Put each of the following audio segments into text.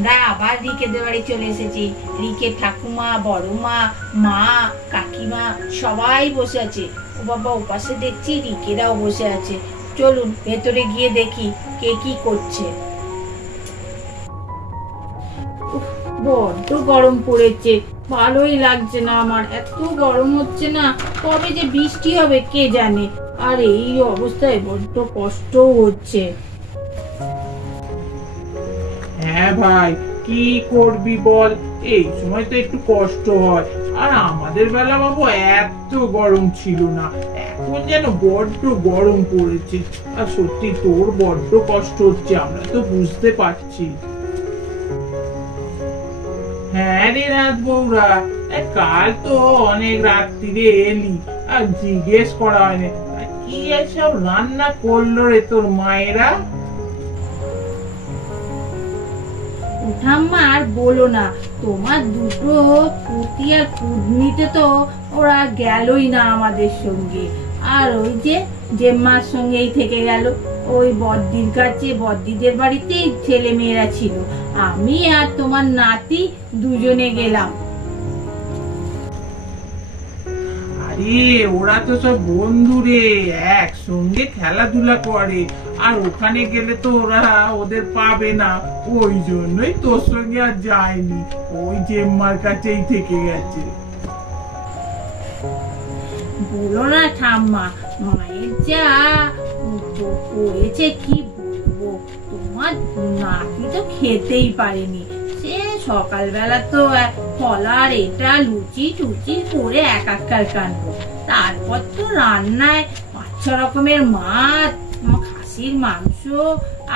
আমরা আবার রিকেদের বাড়ি চলে এসেছি। রিকের ঠাকুমা, বড় মা, মা, কাকিমা সবাই বসে আছে। ও বাবা, ওপাশে দেখছি রিকেরাও বসে আছে। চলুন ভেতরে গিয়ে দেখি কে কি করছে। বড্ড গরম পড়েছে, ভালোই লাগছে না আমার। এত গরম হচ্ছে না, কবে যে বৃষ্টি হবে কে জানে। আর এই অবস্থায় বড্ড কষ্টও হচ্ছে। হ্যাঁ ভাই, কি করবি বল, এই সময় তো একটু কষ্ট হয়। আর আমাদের বেলা বাবু এত গরম ছিল না, এখন যেন বড্ড গরম পড়েছে। আর সত্যি তোর বড্ড কষ্ট হচ্ছে, আমরা তো বুঝতে পারছি। হ্যাঁ রে রাত বৌরা, কাল তো অনেক রাত্রিরে এলি, আর জিজ্ঞেস করা হয়নি কি এসব রান্না করলো রে তোর মায়েরা। ঠাম্মা আর বলো না, তোমার দুটো পুতি আর পুদনিতে তো ওরা গেলই না আমাদের সঙ্গে। আর ওই যে জেম্মার সঙ্গেই থেকে গেল, ওই বদ্দির কাছে, বদ্দিদের বাড়িতেই ছেলে মেয়েরা ছিল। আমি আর তোমার নাতি দুজনে গেলাম। আরে ওরা তো সব বন্ধু রে, একসঙ্গে খেলাধুলা করে, আর ওখানে গেলে তো ওরা ওদের পাবে না, ওই জন্যই তোর সঙ্গে আর যায়নি, ওই জেম্মার কাছেই থেকে গেছে। বলো না ঠাম্মা, মায়ের যা করেছে কি বলবো। তোমার নাতি তো খেতেই পারেনি, সে সকালবেলা তো কলার এটা লুচি টুচি করে একাকার কাণ্ড। তারপর তো রান্নায় 5-6 রকমের মাছ, খাসির মাংস,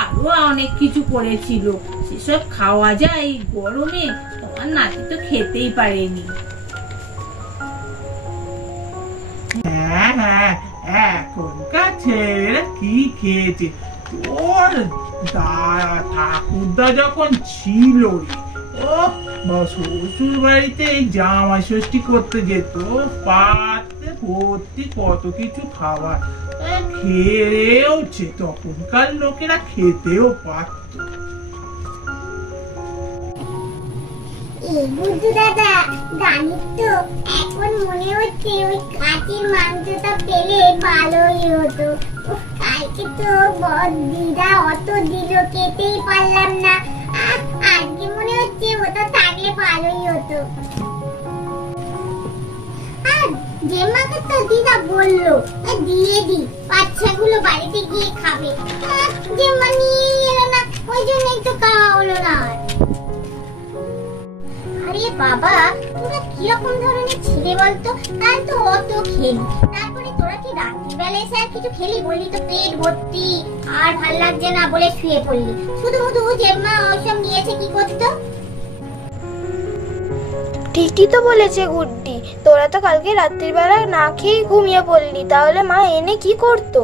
আরো অনেক কিছু করেছিল। সেসব খাওয়া যায় এই গরমে? তোমার নাতি তো খেতেই পারেনি। হ্যাঁ হ্যাঁ, এখনকার ছেলেরা কি খেয়েছে, তোর ঠাকুরদা যখন ছিল রে, ও শ্বশুর বাড়িতে জামাই ষষ্ঠী করতে যেত, পাতে ভর্তি কত কিছু খাবার, খেয়েওছে, তখনকার লোকেরা খেতেও পারত। বুদ্ধু দাদা, জানিস তো এখন মনে হচ্ছে ওই কাঠির মাংসটা পেলে ভালোই হতো। কালকে তো দিদা অত দিল, খেতেই পারলাম না। আজকে মনে হচ্ছে ওটা থাকলে ভালোই হতো। আর জেম্মাকে তো দিদা বললো দিয়ে দি, বাচ্চাগুলো বাড়িতে গিয়ে খাবে। জেম্মা নিয়ে এলো না, ওই জন্যই তো খাওয়া হলো না। আরে বাবা, তোরা কিরকম ধরনের ছেলে বলতো? কাল তো অত খেলি, তারপরে তোরা কি রাত্রিবেলা এসে আর কিছু খেলি? বললি তো পেট ভর্তি আর ভাল লাগছে না বলে শুয়ে পড়লি। শুধু শুধু জেম্মা ওসব নিয়েছে কি করতো? ঠিকই তো বলেছে গুড্ডি, তোরা তো কালকে রাত্রির বেলা না খেয়ে ঘুমিয়ে পড়লি, তাহলে মা এনে কি করতো?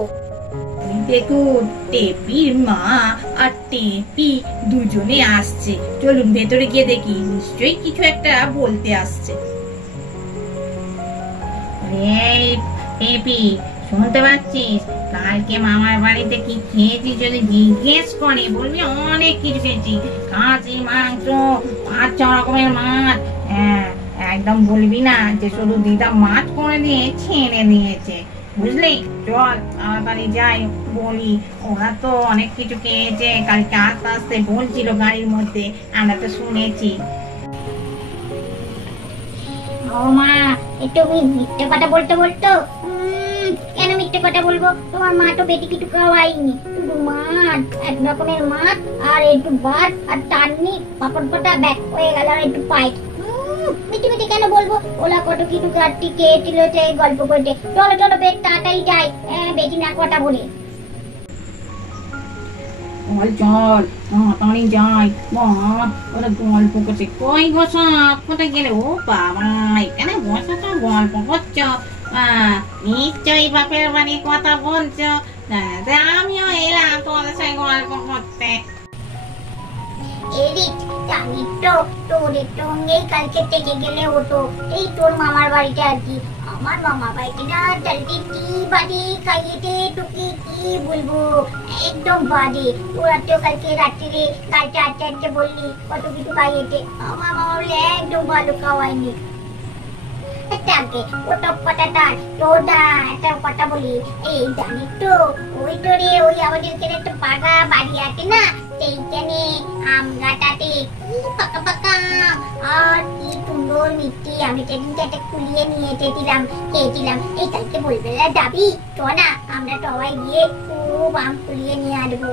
দেখুন, টেপির মা আর টেপি দুজনে আসছে। চলুন ভেতরে গিয়ে দেখি, নিশ্চয়ই কিছু একটা বলতে আসছে। টেপি, শুনতে পাচ্ছিস? কালকে মামার বাড়িতে কি খেয়েছি যদি জিজ্ঞেস করে, বলবি অনেক কিছু খেয়েছি। খাসি মাংস, 5-6 রকমের মাছ। হ্যাঁ, একদম বলবি না যে শুধু দিদা মাছ করে দিয়ে ছেড়ে দিয়েছে, বুঝলি? চল তাড়াতাড়ি যাই, বলি। ওরা তো অনেক কিছু খেয়েছে, কালকে আস্তে আস্তে বলছিল গাড়ির মধ্যে, আমরা তো শুনেছি। ও মা, একটু মিথ্যে কথা বলতে বলতো। কেন মিথ্যে কথা বলবো? তোমার মা তো বেটি কিছু খাওয়াইনি, শুধু মাছ, 1 রকমের মাছ আর একটু ভাত আর চাটনি, পাপড় পাতা, ব্যাগ হয়ে গেল। আর একটু পাই, মিটি মিটি কেন বলবো? ওলা কত কিছু গাড়ি খেয়েছিল, গল্প করতে। চলো চলো বেশ তাড়াতাড়ি যাই, বেটি না কথা বলে। চল তাড়াতাড়ি যাই, ওরা গল্প করছে। কই বসা, কোথায় গেলে? ও বাবা, এখানে বসা তো গল্প করছো? নিশ্চয়ই বাপের বাড়ি কথা বলছো। আমিও এলাম তোমাদের সাথে গল্প করতে। এদিক জানি তো, তোদের সঙ্গেই কালকে থেকে গেলে হতো। এই তোর মামার বাড়িতে আর কি, আমার মামার বাড়িতে না চালতে কি বাড়ি খাইয়েতে তোকে কি বলবো। একদম বাজে। ওরা তো কালকে রাত্রিরে কাল চারটে বললি কত কিছু খাইয়েছে, আমার মা বলে একদম ভালো খাওয়ায়নি। তাকে ওটা কথাটা তোরা একটা কথা বলি, এই জানিস তো ওই তো রে ওই আমাদের এখানে একটা পাকা বাড়ি আছে না, সেইখানে আম গাছাতে কি পাকা পাকা আম আর কি সুন্দর মিষ্টি। আমি সেদিনকে একটা কুলিয়ে নিয়ে এসেছিলাম, খেয়েছিলাম। এই কালকে বলবে যাবি তো না, আমরা সবাই গিয়ে খুব আম কুলিয়ে নিয়ে আসবো।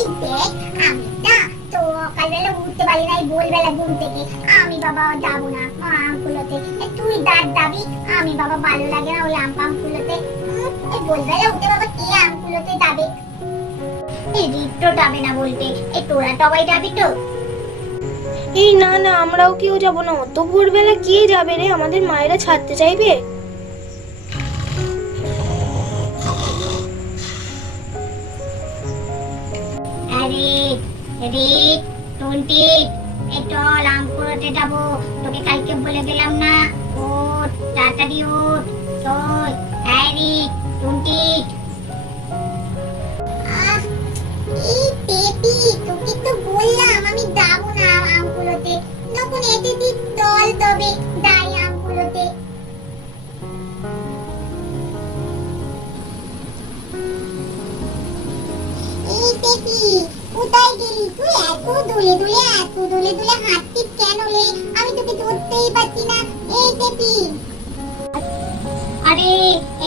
এই দেখ আমি না তো সকালবেলা উঠতে পারি না, ভোরবেলা ঘুম থেকে। আমি বাবা যাবো না আম কুলোতে, তুই দাঁত যাবি। আমি বাবা ভালো লাগে না ওই আম কুলোতে, এই ভোরবেলা উঠে বাবা কে আম কুলোতে যাবে? এই রিক্তো যাবে না বলতে, এই তোরা সবাই যাবি তো? এই না না, আমরাও কেউ যাব না। অত ভোরবেলা কে যাবে রে, আমাদের মায়েরা ছাড়তে চাইবে? আরে রে টুনটি, এই চল আম কুড়োতে যাবো, তোকে কালকে বলে গেলাম না? ওঠ তাড়াতাড়ি ওঠ চল। আরে টুনটি, এই বেবি তোকে তো বললাম আমি যাবো না আম কুড়োতে, যখন এসেছি চল তবে যাই আম কুড়োতে। এই বেবি কোথায় গেলি তুই? এত দুলে দুলে হাঁটছিস কেন রে? আমি তোকে ধরতেই পারছি না। এই বেবি, আরে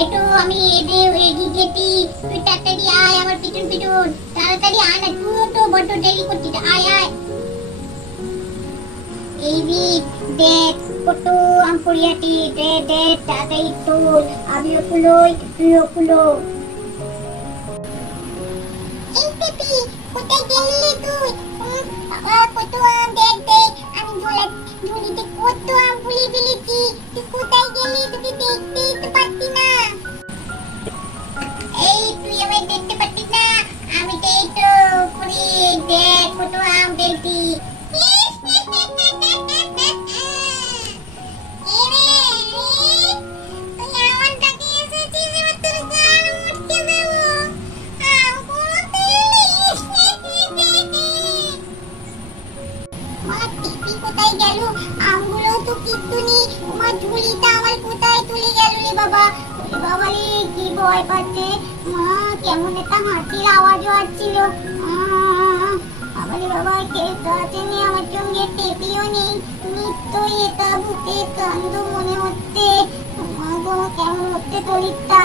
এটো আমি এগিয়ে গেছি, তুই তাড়াতাড়ি আয় আমার পিছন পিছন, তাড়াতাড়ি আয় না, তুই তো বড্ড দেরি করছিস, আয় আয়। এই দেখ কত আম পড়িয়াছি, দেখ তাড়াতাড়ি তোল, আমিও কুলোই তুইও কুলো। এই বেবি কোথায় গেলি তুই? বাবা কত আম, দেখ আমি ঝুলিতে কত আম ফুলিয়ে ফেলেছি। তুই কোথায় গেলি? তোকে দেখতেই তো পাচ্ছি না। এই তুই আমায় দেখতে পাচ্ছিস না? আমি তো এই তো পুরি, দেখ কত আম ফেলছি। কেমন একটা হাসির আওয়াজও আসছিল। আবারে বাবা কেউ তো আসেনি আমার সঙ্গে, টেপিও নেই, নিশ্চয়ই এটা ভূতের কাণ্ড মনে হচ্ছে। কেমন হচ্ছে শরীরটা।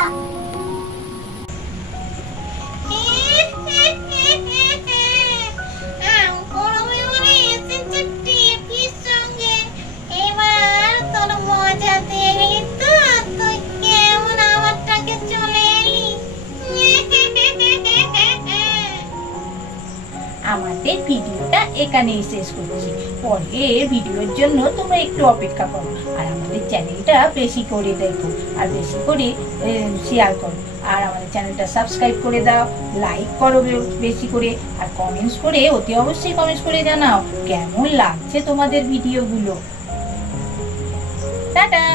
আমাদের ভিডিওটা এখানেই শেষ করছি। পরের ভিডিওর জন্য তোমরা একটু অপেক্ষা করো, আর আমাদের চ্যানেলটা বেশি করে দেখো, আর বেশি করে শেয়ার করো, আর আমাদের চ্যানেলটা সাবস্ক্রাইব করে দাও, লাইক করো বেশি করে, আর কমেন্টস করে অতি অবশ্যই কমেন্টস করে জানাও কেমন লাগছে তোমাদের ভিডিওগুলো। টাটা।